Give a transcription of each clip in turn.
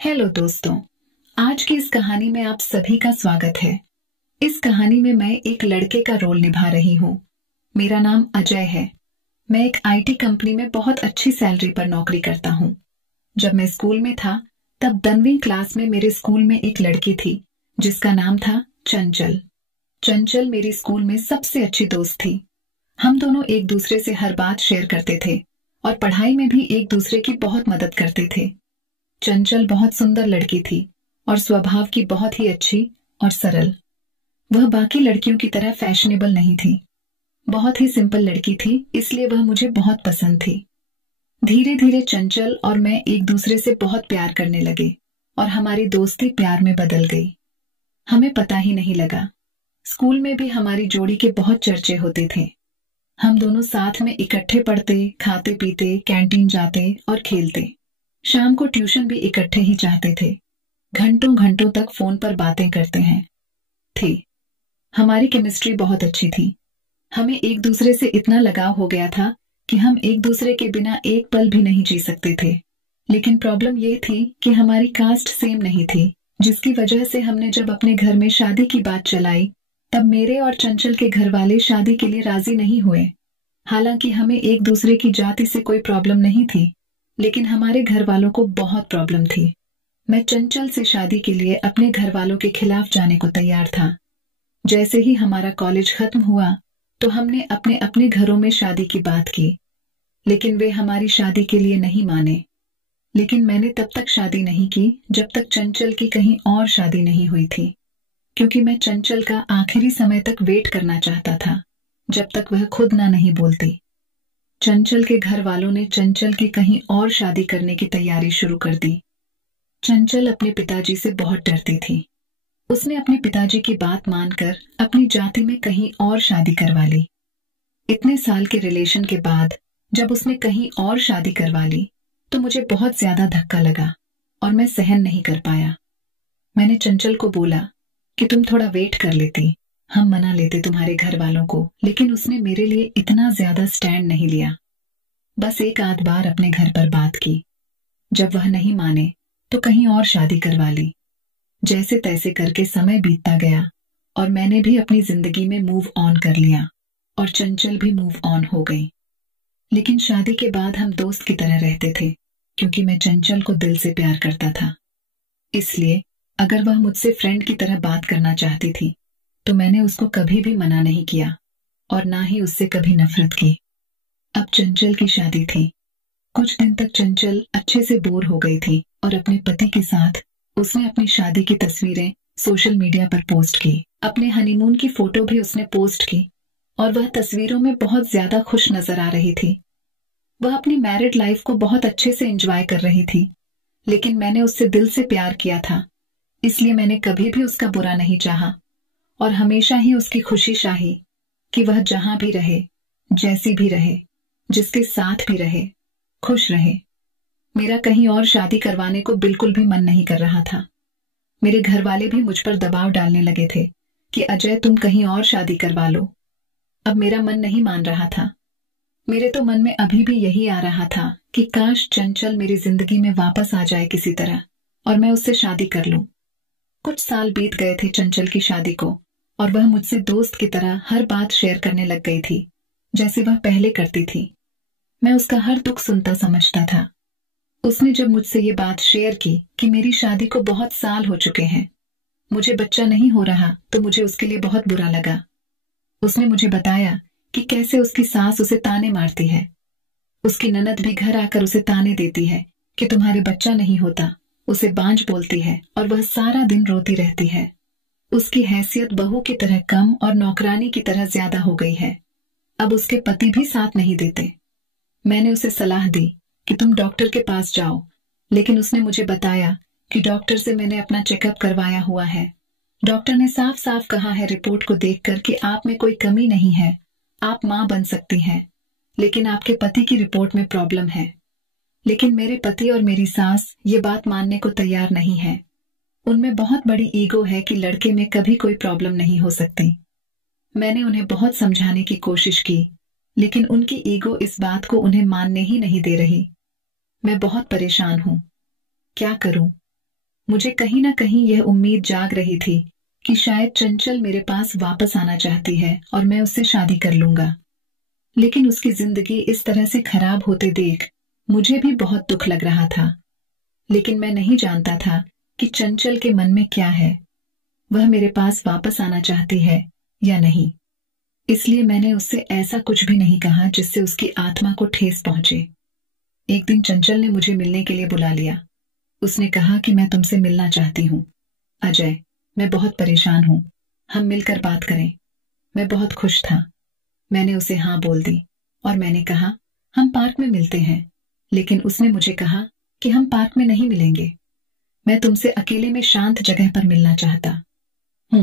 Hello दोस्तों, आज की इस कहानी में आप सभी का स्वागत है। इस कहानी में मैं एक लड़के का रोल निभा रही हूँ। मेरा नाम अजय है। मैं एक आईटी कंपनी में बहुत अच्छी सैलरी पर नौकरी करता हूँ। जब मैं स्कूल में था तब 10वीं क्लास में मेरे स्कूल में एक लड़की थी जिसका नाम था चंचल। चंचल मेरी स्कूल में सबसे अच्छी दोस्त थी। हम दोनों एक दूसरे से हर बात शेयर करते थे और पढ़ाई में भी एक दूसरे की बहुत मदद करते थे। चंचल बहुत सुंदर लड़की थी और स्वभाव की बहुत ही अच्छी और सरल। वह बाकी लड़कियों की तरह फैशनेबल नहीं थी। बहुत ही सिंपल लड़की थी, इसलिए वह मुझे बहुत पसंद थी। धीरे धीरे चंचल और मैं एक दूसरे से बहुत प्यार करने लगे और हमारी दोस्ती प्यार में बदल गई। हमें पता ही नहीं लगा। स्कूल में भी हमारी जोड़ी के बहुत चर्चे होते थे। हम दोनों साथ में इकट्ठे पढ़ते, खाते पीते, कैंटीन जाते और खेलते। शाम को ट्यूशन भी इकट्ठे ही जाते थे। घंटों घंटों तक फोन पर बातें करते हैं थी। हमारी केमिस्ट्री बहुत अच्छी थी। हमें एक दूसरे से इतना लगाव हो गया था कि हम एक दूसरे के बिना एक पल भी नहीं जी सकते थे। लेकिन प्रॉब्लम ये थी कि हमारी कास्ट सेम नहीं थी, जिसकी वजह से हमने जब अपने घर में शादी की बात चलाई तब मेरे और चंचल के घर वाले शादी के लिए राजी नहीं हुए। हालांकि हमें एक दूसरे की जाति से कोई प्रॉब्लम नहीं थी, लेकिन हमारे घर वालों को बहुत प्रॉब्लम थी। मैं चंचल से शादी के लिए अपने घर वालों के खिलाफ जाने को तैयार था। जैसे ही हमारा कॉलेज खत्म हुआ तो हमने अपने अपने घरों में शादी की बात की, लेकिन वे हमारी शादी के लिए नहीं माने। लेकिन मैंने तब तक शादी नहीं की जब तक चंचल की कहीं और शादी नहीं हुई थी, क्योंकि मैं चंचल का आखिरी समय तक वेट करना चाहता था, जब तक वह खुद ना नहीं बोलती। चंचल के घर वालों ने चंचल की कहीं और शादी करने की तैयारी शुरू कर दी। चंचल अपने पिताजी से बहुत डरती थी। उसने अपने पिताजी की बात मानकर अपनी जाति में कहीं और शादी करवा ली। इतने साल के रिलेशन के बाद जब उसने कहीं और शादी करवा ली तो मुझे बहुत ज्यादा धक्का लगा और मैं सहन नहीं कर पाया। मैंने चंचल को बोला कि तुम थोड़ा वेट कर लेती, हम मना लेते तुम्हारे घर वालों को, लेकिन उसने मेरे लिए इतना ज्यादा स्टैंड नहीं लिया। बस एक आध बार अपने घर पर बात की। जब वह नहीं माने तो कहीं और शादी करवा ली। जैसे तैसे करके समय बीतता गया और मैंने भी अपनी जिंदगी में मूव ऑन कर लिया और चंचल भी मूव ऑन हो गई। लेकिन शादी के बाद हम दोस्त की तरह रहते थे, क्योंकि मैं चंचल को दिल से प्यार करता था। इसलिए अगर वह मुझसे फ्रेंड की तरह बात करना चाहती थी तो मैंने उसको कभी भी मना नहीं किया और ना ही उससे कभी नफरत की। अब चंचल की शादी थी। कुछ दिन तक चंचल अच्छे से बोर हो गई थी और अपने पति के साथ उसने अपनी शादी की तस्वीरें सोशल मीडिया पर पोस्ट की। अपने हनीमून की फोटो भी उसने पोस्ट की और वह तस्वीरों में बहुत ज्यादा खुश नजर आ रही थी। वह अपनी मैरिड लाइफ को बहुत अच्छे से एंजॉय कर रही थी। लेकिन मैंने उससे दिल से प्यार किया था, इसलिए मैंने कभी भी उसका बुरा नहीं चाहा और हमेशा ही उसकी खुशी चाही कि वह जहां भी रहे, जैसी भी रहे, जिसके साथ भी रहे, खुश रहे। मेरा कहीं और शादी करवाने को बिल्कुल भी मन नहीं कर रहा था। मेरे घर वाले भी मुझ पर दबाव डालने लगे थे कि अजय तुम कहीं और शादी करवा लो। अब मेरा मन नहीं मान रहा था। मेरे तो मन में अभी भी यही आ रहा था कि काश चंचल मेरी जिंदगी में वापस आ जाए किसी तरह और मैं उससे शादी कर लूं। कुछ साल बीत गए थे चंचल की शादी को और वह मुझसे दोस्त की तरह हर बात शेयर करने लग गई थी, जैसे वह पहले करती थी। मैं उसका हर दुख सुनता समझता था। उसने जब मुझसे ये बात शेयर की कि मेरी शादी को बहुत साल हो चुके हैं, मुझे बच्चा नहीं हो रहा, तो मुझे उसके लिए बहुत बुरा लगा। उसने मुझे बताया कि कैसे उसकी सास उसे ताने मारती है। उसकी ननद भी घर आकर उसे ताने देती है कि तुम्हारे बच्चा नहीं होता, उसे बांझ बोलती है और वह सारा दिन रोती रहती है। उसकी हैसियत बहू की तरह कम और नौकरानी की तरह ज्यादा हो गई है। अब उसके पति भी साथ नहीं देते। मैंने उसे सलाह दी कि तुम डॉक्टर के पास जाओ, लेकिन उसने मुझे बताया कि डॉक्टर से मैंने अपना चेकअप करवाया हुआ है। डॉक्टर ने साफ साफ कहा है रिपोर्ट को देखकर कि आप में कोई कमी नहीं है, आप मां बन सकती हैं, लेकिन आपके पति की रिपोर्ट में प्रॉब्लम है। लेकिन मेरे पति और मेरी सास ये बात मानने को तैयार नहीं है। उनमें बहुत बड़ी ईगो है कि लड़के में कभी कोई प्रॉब्लम नहीं हो सकती। मैंने उन्हें बहुत समझाने की कोशिश की, लेकिन उनकी ईगो इस बात को उन्हें मानने ही नहीं दे रही। मैं बहुत परेशान हूं। क्या करूं? मुझे कहीं ना कहीं यह उम्मीद जाग रही थी कि शायद चंचल मेरे पास वापस आना चाहती है और मैं उससे शादी कर लूंगा। लेकिन उसकी जिंदगी इस तरह से खराब होते देख मुझे भी बहुत दुख लग रहा था। लेकिन मैं नहीं जानता था कि चंचल के मन में क्या है, वह मेरे पास वापस आना चाहती है या नहीं। इसलिए मैंने उससे ऐसा कुछ भी नहीं कहा जिससे उसकी आत्मा को ठेस पहुंचे। एक दिन चंचल ने मुझे मिलने के लिए बुला लिया। उसने कहा कि मैं तुमसे मिलना चाहती हूँ अजय, मैं बहुत परेशान हूँ, हम मिलकर बात करें। मैं बहुत खुश था। मैंने उसे हाँ बोल दी और मैंने कहा हम पार्क में मिलते हैं। लेकिन उसने मुझे कहा कि हम पार्क में नहीं मिलेंगे, मैं तुमसे अकेले में शांत जगह पर मिलना चाहता हूं।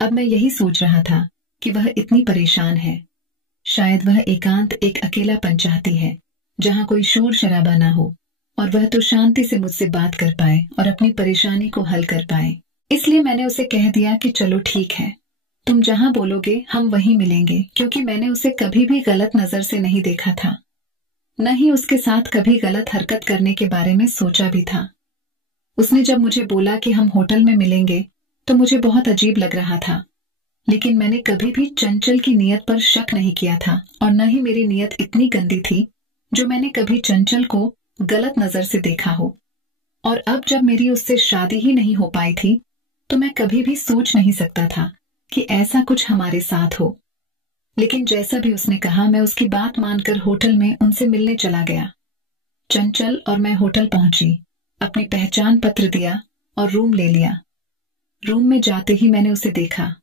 अब मैं यही सोच रहा था कि वह इतनी परेशान है। शायद वह एकांत, एक अकेलापन चाहती है जहां कोई शोर शराबा ना हो और वह तो शांति से मुझसे बात कर पाए और अपनी परेशानी को हल कर पाए। इसलिए मैंने उसे कह दिया कि चलो ठीक है, तुम जहां बोलोगे हम वहीं मिलेंगे, क्योंकि मैंने उसे कभी भी गलत नजर से नहीं देखा था, न ही उसके साथ कभी गलत हरकत करने के बारे में सोचा भी था। उसने जब मुझे बोला कि हम होटल में मिलेंगे तो मुझे बहुत अजीब लग रहा था। लेकिन मैंने कभी भी चंचल की नीयत पर शक नहीं किया था और न ही मेरी नीयत इतनी गंदी थी जो मैंने कभी चंचल को गलत नजर से देखा हो। और अब जब मेरी उससे शादी ही नहीं हो पाई थी तो मैं कभी भी सोच नहीं सकता था कि ऐसा कुछ हमारे साथ हो। लेकिन जैसा भी उसने कहा, मैं उसकी बात मानकर होटल में उनसे मिलने चला गया। चंचल और मैं होटल पहुंची, अपनी पहचान पत्र दिया और रूम ले लिया। रूम में जाते ही मैंने उसे देखा।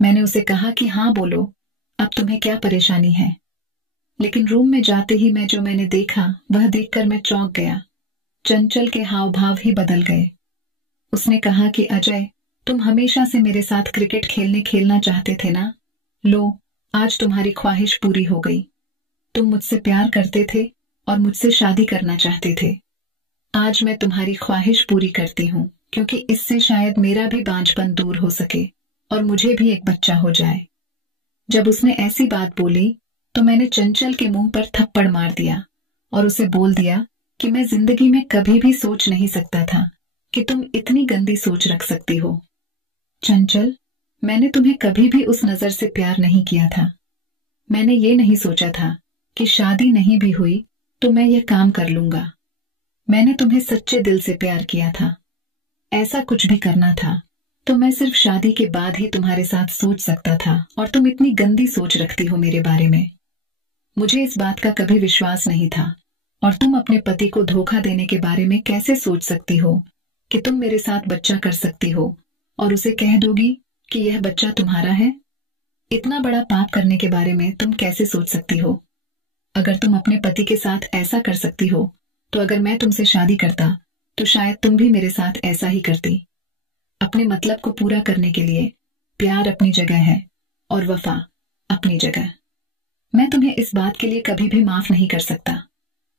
मैंने उसे कहा कि हाँ बोलो, अब तुम्हें क्या परेशानी है। लेकिन रूम में जाते ही मैंने देखा वह देखकर मैं चौंक गया। चंचल के हाव भाव ही बदल गए। उसने कहा कि अजय, तुम हमेशा से मेरे साथ क्रिकेट खेलना चाहते थे ना, लो आज तुम्हारी ख्वाहिश पूरी हो गई। तुम मुझसे प्यार करते थे और मुझसे शादी करना चाहते थे। आज मैं तुम्हारी ख्वाहिश पूरी करती हूँ, क्योंकि इससे शायद मेरा भी बांझपन दूर हो सके और मुझे भी एक बच्चा हो जाए। जब उसने ऐसी बात बोली तो मैंने चंचल के मुंह पर थप्पड़ मार दिया और उसे बोल दिया कि मैं जिंदगी में कभी भी सोच नहीं सकता था कि तुम इतनी गंदी सोच रख सकती हो। चंचल, मैंने तुम्हें कभी भी उस नजर से प्यार नहीं किया था। मैंने ये नहीं सोचा था कि शादी नहीं भी हुई तो मैं यह काम कर लूंगा। मैंने तुम्हें सच्चे दिल से प्यार किया था। ऐसा कुछ भी करना था तो मैं सिर्फ शादी के बाद ही तुम्हारे साथ सोच सकता था, और तुम इतनी गंदी सोच रखती हो मेरे बारे में। मुझे इस बात का कभी विश्वास नहीं था। और तुम अपने पति को धोखा देने के बारे में कैसे सोच सकती हो कि तुम मेरे साथ बच्चा कर सकती हो और उसे कह दोगी कि यह बच्चा तुम्हारा है। इतना बड़ा पाप करने के बारे में तुम कैसे सोच सकती हो? अगर तुम अपने पति के साथ ऐसा कर सकती हो तो अगर मैं तुमसे शादी करता तो शायद तुम भी मेरे साथ ऐसा ही करती। अपने मतलब को पूरा करने के लिए प्यार अपनी जगह है और वफा अपनी जगह। मैं तुम्हें इस बात के लिए कभी भी माफ नहीं कर सकता।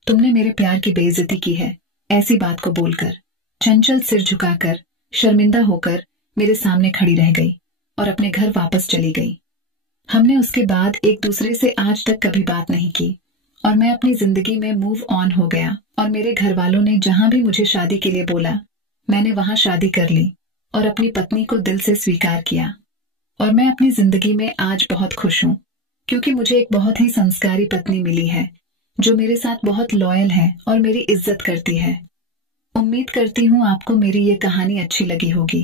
तुमने मेरे प्यार की बेइज्जती की है ऐसी बात को बोलकर। चंचल सिर झुकाकर शर्मिंदा होकर मेरे सामने खड़ी रह गई और अपने घर वापस चली गई। हमने उसके बाद एक दूसरे से आज तक कभी बात नहीं की और मैं अपनी जिंदगी में मूव ऑन हो गया। और मेरे घर वालों ने जहां भी मुझे शादी के लिए बोला, मैंने वहां शादी कर ली और अपनी पत्नी को दिल से स्वीकार किया। और मैं अपनी जिंदगी में आज बहुत खुश हूं, क्योंकि मुझे एक बहुत ही संस्कारी पत्नी मिली है जो मेरे साथ बहुत लॉयल है और मेरी इज्जत करती है। उम्मीद करती हूँ आपको मेरी ये कहानी अच्छी लगी होगी।